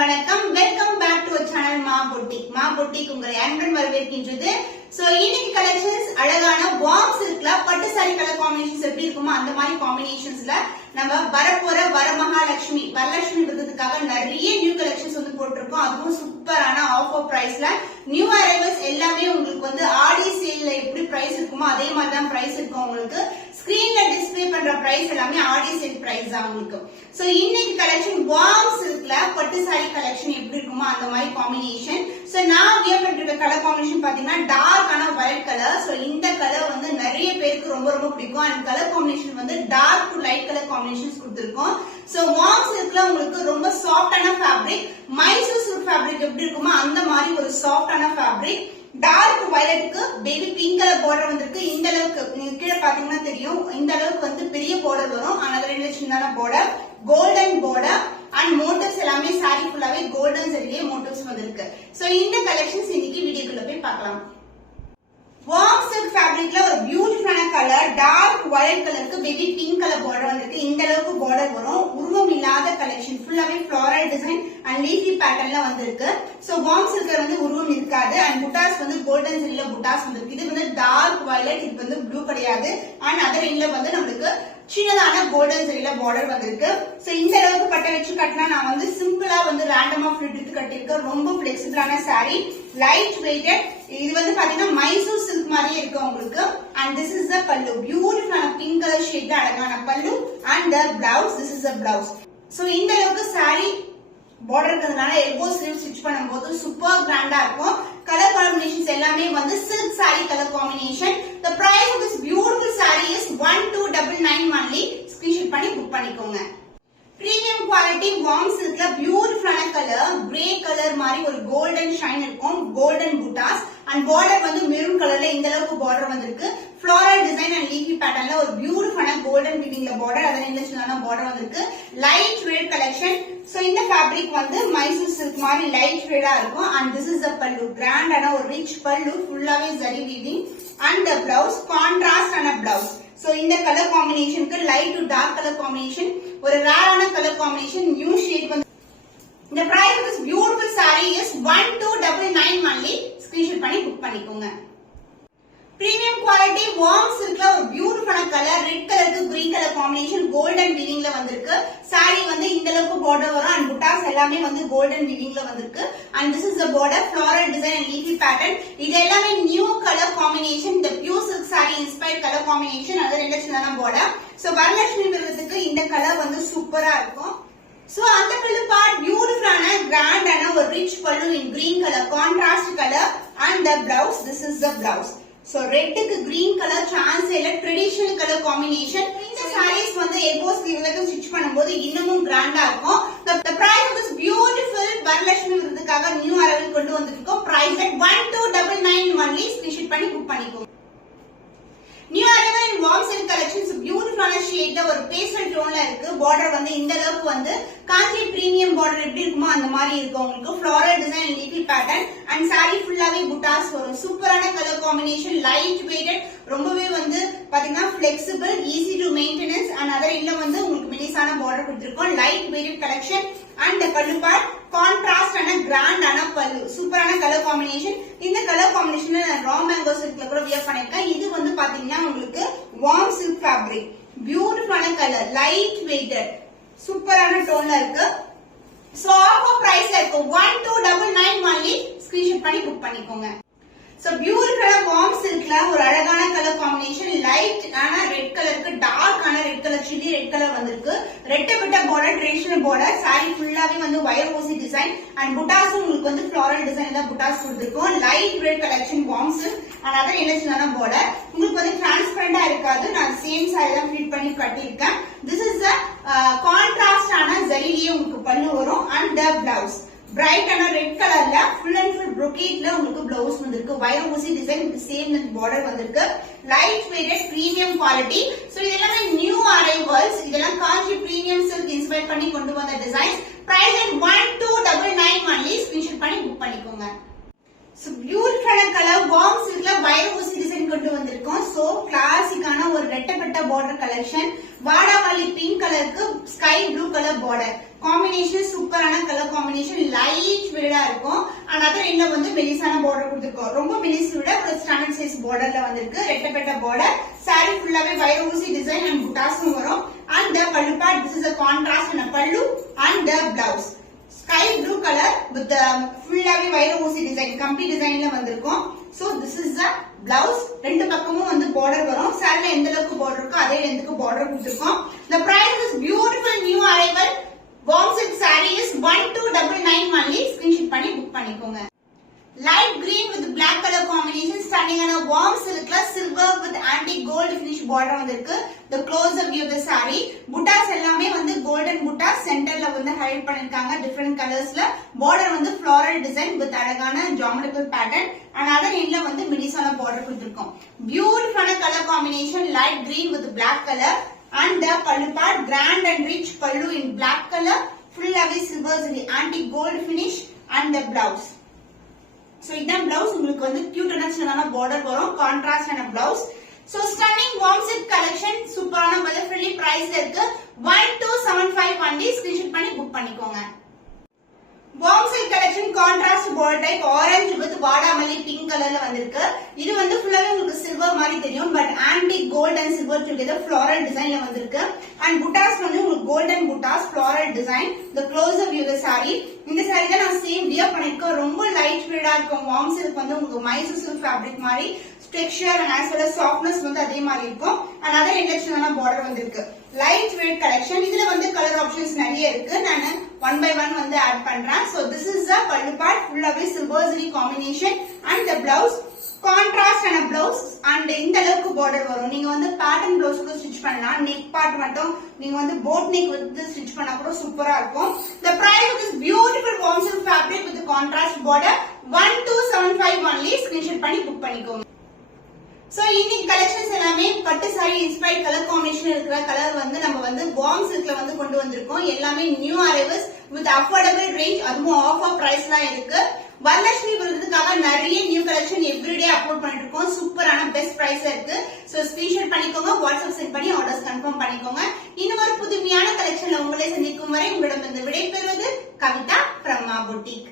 வணக்கம் welcome back to channel மா boutique உங்களை அன்புடன் வரவேற்கின்றது. சோ இன்னைக்கு கலெக்ஷன்ஸ் அழகான வார்ம் சில்க்ல பட்டு சாரி கலர் காம்பினேஷன்ஸ் எப்படி இருக்குமோ அந்த மாதிரி காம்பினேஷன்ஸ்ல நம்ம வரப்போற வரலட்சுமி விரதத்துக்காக நிறைய நியூ கலெக்ஷன்ஸ் வந்து போட்டிருக்கோம். அதுவும் சூப்பரான ஆஃபர் பிரைஸ்ல நியூ அரைவல்ஸ் எல்லாமே உங்களுக்கு வந்து ஆடி சேல்ல எப்படி பிரைஸ் இருக்குமோ அதே மாதிரி தான் பிரைஸ் இருக்கும். உங்களுக்கு ஸ்கிரீன்ல டிஸ்ப்ளே பண்ற பிரைஸ் எல்லாமே ஆடி சேல் பிரைஸ் தான் உங்களுக்கு. சோ இன்னைக்கு கலெக்ஷன் வார்ம் சில்க்ல பட்டு சாரி கலெக்ஷன் எப்படி இருக்குமோ அந்த மாதிரி காம்பினேஷன். சோ நான் வியர் பண்ணிருக்க கலர் காம்பினேஷன் பாத்தீங்கன்னா டார்க்கான வயலட் கலர். சோ இந்த கலர் வந்து நிறைய பேருக்கு ரொம்ப ரொம்ப பிடிக்கும். அண்ட் கலர் காம்பினேஷன் வந்து dark to light colour combinations கொடுத்திருக்கோம். சோ வார்ம் சில்க்ல உங்களுக்கு ரொம்ப சாஃப்டான ஃபேப்ரிக், மைசூர் சில்க் ஃபேப்ரிக் எப்படி இருக்குமோ அந்த மாதிரி ஒரு சாஃப்டான ஃபேப்ரிக். டார்க் வயலட்டுக்கு பேபி பிங்க் கலர் பார்டர் வந்திருக்கு. இந்த அளவுக்கு நீங்க கீழே பாத்தீங்கன்னா தெரியும், இந்த அளவுக்கு வந்து பெரிய பார்டர் வரும். ஆனா ரெண்டு சின்னதான border, golden border and motifs எல்லாமே சாரி ஃபுல்லாவே கோல்டன் சரியிலே மோட்டிவ்ஸ் வந்திருக்கு. சோ இந்த கலெக்ஷன்ஸ் இன்னைக்கு வீடியோக்குள்ள போய் பார்க்கலாம். வார்ம் சில்க் ஃபேப்ரிக்ல ஒரு பியூட்டிஃபுல்லான கலர், டார்க் வயலட் கலருக்கு பேபி பிங்க் கலர் பார்டர் வந்திருக்கு. இந்த அளவுக்கு பார்டர் வரும். உருவம் இல்லாத கலெக்ஷன், ஃபுல்லாவே ஃப்ளாரல் டிசைன் அண்ட் லீஃபி பேட்டர்ன்ல வந்திருக்கு. சோ வார்ம் சில்க்ல வந்து உருவம் இருக்காது. அண்ட் புட்டாஸ் வந்து கோல்டன் சரியில புட்டாஸ் வந்திருக்கு. இது வந்து டார்க் வயலட், இது வந்து ப்ளூ கிடையாது. அண்ட் அதர் எண்ட்ல வந்து நம்மளுக்கு சின்னதான கோல்டன் சரியில பார்டர் வந்திருக்கு. சோ இந்த அளவுக்கு பட்டை வச்சு கட்டினா நான் வந்து சிம்பிளா வந்து ரேண்டமா ஃபிட் எடுத்து கட்டிருக்கேன். ரொம்ப பிளெக்சிபிளான சாரி, லைட் வெயிட்டட். இது வந்து பாத்தீங்கன்னா மைசூர் சில்க் மாதிரியே இருக்கு உங்களுக்கு. அண்ட் திஸ் இஸ் த பல்லு, பியூட்டிஃபுல்லான பிங்க் கலர் ஷேட்ல அழகான பல்லு. And the blouse, this is the blouse. So இந்த அளவுக்கு சாரி பார்டர் இருக்கிறதுனால எல்போ ஸ்லீவ் ஸ்டிச் பண்ணும்போது சூப்பர் கிராண்டா இருக்கும். கலர் காம்பினேஷன்ஸ் எல்லாமே வந்து silk sorry colour combination. The price of this beautiful saree is 1299 only. Screenshot பண்ணி புக் பண்ணிக்கோங்க. பிரீமியம் குவாலிட்டி வார்ம் சில்க்ல பியூட்டிஃபுல்லான கலர், கிரே கலர் மாதிரி ஒரு கோல்டன் ஷைன் இருக்கும். கோல்டன் புட்டாஸ் அண்ட் பார்டர் வந்து மெரூன் கலர்ல இந்த அளவுக்கு பார்டர் வந்திருக்கு. ஃப்ளோரல் டிசைன் அண்ட் லீஃபி பேட்டர்ன்ல ஒரு பியூட்டிஃபுல்லான கோல்டன் வீவிங்ல பார்டர், அதன் இன்டர்நேஷனலான பார்டர் வந்திருக்கு. Light weight collection. சோ இந்த ஃபேப்ரிக் வந்து மைசூர் சில்க் மாதிரி லைட் வெயிட்டா இருக்கும். அண்ட் திஸ் இஸ் த பல்லு, கிராண்டான ஒரு ரிச் பல்லு, ஃபுல்லாவே zari weaving. And the blouse contrast ஆன பிளவுஸ். சோ இந்த கலர் காம்பினேஷனுக்கு light to dark colour combination, ஒரு ரேரான கலர் காம்பினேஷன், நியூ ஷேட் வந்து. The price of this beautiful saree is 1299 only. Screenshot பண்ணி புக் பண்ணிக்கோங்க. பிரீமியம் குவாலிட்டி வார்ம் சில்க்ல ஒரு பியூட்டிஃபுல்லான கலர், ரெட் கலருக்கு கிரீன் கலர் காம்பினேஷன், கோல்டன் வீவிங்ல வந்திருக்கு. சாரி வந்து இந்த அளவுக்கு பார்டர் வரும். அண்ட் புட்டாஸ் எல்லாமே வந்து கோல்டன் வீவிங்ல வந்திருக்கு. And this is the border, floral design and leafy pattern. இது எல்லாமே நியூ கலர் காம்பினேஷன். இந்த pure silk sorry inspired colour combination, அது ரெண்டு சின்னதான பார்டர். சோ வரலட்சுமி விரதத்துக்கு இந்த கலர் வந்து சூப்பரா இருக்கும். சோ அந்த பல்லு பார்ட் பியூட்டிஃபுல்லான கிராண்டான ஒரு rich pallu in green colour, contrast colour. And the blouse, this is the blouse. So ரெட்டுக்கு கிரீன் கலர் சான்ஸ் இல்ல, ட்ரெடிஷனல் கலர் காம்பினேஷன். இந்த சாரீஸ் வந்து எல்போ ஸ்லீவ்ல ஸ்டிச் பண்ணும்போது இன்னமும் கிராண்டா இருக்கும். The price of this beautiful Varalakshmi விரதத்துக்காக நியூ அரைவல் கொண்டு வந்திருக்கோம். Price at 1299 only. ஸ்கிரீன்ஷாட் பண்ணி புக் பண்ணிக்கோங்க. New arrival in warm silk collections பியூட்டிஃபுல்லான ஷேட்ல ஒரு பேஸ்டல் டோன்ல இருக்கு. பார்டர் வந்து இந்த அளவுக்கு வந்து காஞ்சி பிரீமியம் பார்டர் எப்படி இருக்குமோ அந்த மாதிரி இருக்கும் உங்களுக்கு. Floral design leafy pattern and sorry ஃபுல்லாவே புட்டாஸ் வரும். சூப்பரான கலர் காம்பினேஷன், லைட் வெயிட்டட், ரொம்பவே வந்து பாத்தீங்கன்னா flexible, easy to maintenance. And other இல்ல வந்து உங்களுக்கு மெலிசான பார்டர் கொடுத்திருக்கோம். Light weighted collection. And pallu part contrast ஆன கிராண்டான பல்லு, சூப்பரான கலர் காம்பினேஷன். இந்த கலர் காம்பினேஷன் ரா மேங்கோ சில்க்ல கூட வியர் பண்ணிருக்கேன். இது வந்து பாத்தீங்கன்னா உங்களுக்கு வார்ம் சில்க் ஃபேப்ரிக், பியூட்டிஃபுல்லான கலர், லைட் வெயிட்டட், சூப்பரான டோன்ல இருக்கு. சோ ஆஃபர் பிரைஸ்ல இருக்கு 1299 only. ஸ்கிரீன்ஷாட் பண்ணி புக் பண்ணிக்கோங்க. சோ பியூட்டிஃபுல்லா வார்ம் சில்க்ல ஒரு அழகான கலர் காம்பினேஷன், லைட் ஆன ரெட் கலருக்கு டார்க் ஆன red colour, chilli red colour வந்திருக்கு. ரெட்டப்பட்ட பார்டர், ட்ரெடிஷனல் பார்டர். சாரி ஃபுல்லாவே வந்து வயர் ஊசி டிசைன் அண்ட் புட்டாஸ் உங்களுக்கு வந்து ஃப்ளோரல் டிசைன் தான் புட்டாஸ் கொடுத்திருக்கோம். Light red collection warm silk. And other என்ன பார்டர் உங்களுக்கு வந்து டிரான்ஸ்பரண்டா இருக்காது. நான் சேம் சாரி தான் ஃபிட் பண்ணி கட்டியிருக்கேன். திஸ் இஸ் கான்ட்ராஸ்ட் ஆன ஜரியிலேயே உங்களுக்கு பல்லு வரும். அண்ட் த பிளவுஸ் பிரைட் ஆன ரெட் கலர்ல ஃபுல் அண்ட் ஃபுல் brocade உங்களுக்கு பிளவுஸ் வந்திருக்கு. வயர் ஊசி டிசைன் வித் சேம் பார்டர் வந்திருக்கு. Light weighted premium quality. So இதெல்லாம் நியூ அரைவல்ஸ். இதெல்லாம் காஞ்சி பிரீமியம் சில்க் இன்ஸ்பயர் பண்ணி கொண்டு வந்த designs. Price at 1299 only. Screenshot பண்ணி புக் பண்ணிக்கோங்க. சோ பியூட்டிஃபுல்லான கலர் வார்ம் சில்க்ல வயர் ஊசி டிசைன் கொண்டு வந்திருக்கோம். சோ கிளாசிக்கான ஒரு ரெட்டப்பட்ட பார்டர் கலெக்ஷன். வாடாமல்லி பிங்க் கலருக்கு sky blue colour border combination, சூப்பரான கலர் கலர் காம்பினேஷன் லைட் ஷேடா இருக்கும். அண்ட் அதர் எண்ட்ல வந்து மெலிசான பார்டர் கொடுத்திருக்கோம். ரொம்ப மெலிஸ் விட ஒரு ஸ்டாண்டர்ட் சைஸ் பார்டர்ல வந்திருக்கு. ரெட்டப்பட்ட பார்டர். saree ஃபுல்லாவே வைர ஊசி டிசைன் அண்ட் புட்டாஸும் வரும். And the pallu part, this is a contrast and a pallu and the blouse. Sky blue color with the ஃபுல்லாவே வைர ஊசி டிசைன் கம்பி டிசைன்ல வந்திருக்கும். So this is the blouse. ரெண்டு பக்கமும் வந்து border வரும். saree எந்த அளவுக்கு border இருக்கோ அதே லெந்த்க்கு border கொடுத்திருக்கோம். The price is beautiful new arrival. Warm silk saree is 1299 only. Screenshot பண்ணி book பண்ணிக்கோங்க. Light green with black color combination standing on a warm silk silver with antique gold finish border வந்திருக்கு. The closer view of the saree. புட்டாஸ் எல்லாமே வந்து golden புட்டாஸ் சென்டர்ல வந்து highlight பண்ணிருக்காங்க different colorsல. border வந்து floral design with அழகான geometrical pattern and other endல வந்து மெலிசான border கொடுத்திருக்கோம். Beautiful color combination light green with black color and the pallu part grand and rich pallu in black color full of silver antique gold finish and the blouse. So இதான் blouse உங்களுக்கு வந்து கியூட்டான border வரும் கான்ட்ராஸ்டான blouse. So stunning warm silk collection சூப்பரான budget friendly priceல இருக்கு 1275 only. Screenshot பண்ணி book பண்ணிக்கோங்க. warm silk collection contrast border type orange with வாடாமல்லி pink கலர்ல வந்திருக்கு. இது வந்து ஃபுல்லாவே உங்களுக்கு சில்வர் மாதிரி தெரியும் but antique gold and silver together floral designல வந்திருக்கு. and புட்டாஸ் வந்து உங்களுக்கு golden buttas floral design. the closer view the saree. இந்த saree தான் நான் சேம் வியர் பண்ணிருக்கேன். ரொம்ப லைட் ஷேடா இருக்கும். warm silk வந்து உங்களுக்கு மைசூர் silk fabric மாதிரி texture and as well as softness வந்து அதே மாதிரி இருக்கும். and other எலெக்ஷனான border வந்திருக்கு. light weight collection. இதுல வந்து கலர் ஆப்ஷன்ஸ் நிறைய இருக்கு. நான் one by one வந்து ஆட் பண்றேன். so this is the pallu part full of silver zari combination and the blouse contrast and a blouse and இந்த அளவுக்கு border வரும். நீங்க வந்து pattern blouse க்கு ஸ்டிட்ச் பண்ணலாம். neck part மட்டும் நீங்க வந்து boat neck வந்து ஸ்டிட்ச் பண்ணா கூட சூப்பரா இருக்கும். the price of this beautiful warm silk fabric with the contrast border 1275 only. screenshot பண்ணி புக் பண்ணிக்கோங்க. So இன்னைக்கு கலெக்ஷன்ஸ் எல்லாமே பட்டு சாரி இன்ஸ்பயர்ட் கலர் காம்பினேஷன் இருக்கிற கலர் வந்து நம்ம வந்து warm silkல வந்து கொண்டு வந்திருக்கோம். எல்லாமே new arrivals with affordable range, அதுவும் ஆஃபர் பிரைஸ்லாம் இருக்கு. வரலட்சுமி விருதுக்காக நிறைய நியூ கலெக்ஷன் எவ்ரிடே அப்லோட் பண்ணிட்டு இருக்கோம். சூப்பரான பெஸ்ட் பிரைஸ் இருக்கு. சோ ஸ்கிரீன்ஷாட் பண்ணிக்கோங்க, வாட்ஸ்அப் சென்ட் பண்ணி ஆர்டர்ஸ் கன்ஃபார்ம் பண்ணிக்கோங்க. இன்னும் ஒரு புதுமையான கலெக்ஷன்ல உங்களை சந்திக்கும் வரை உங்களிடம் விடை பெறுவது கவிதா from Ma Boutique.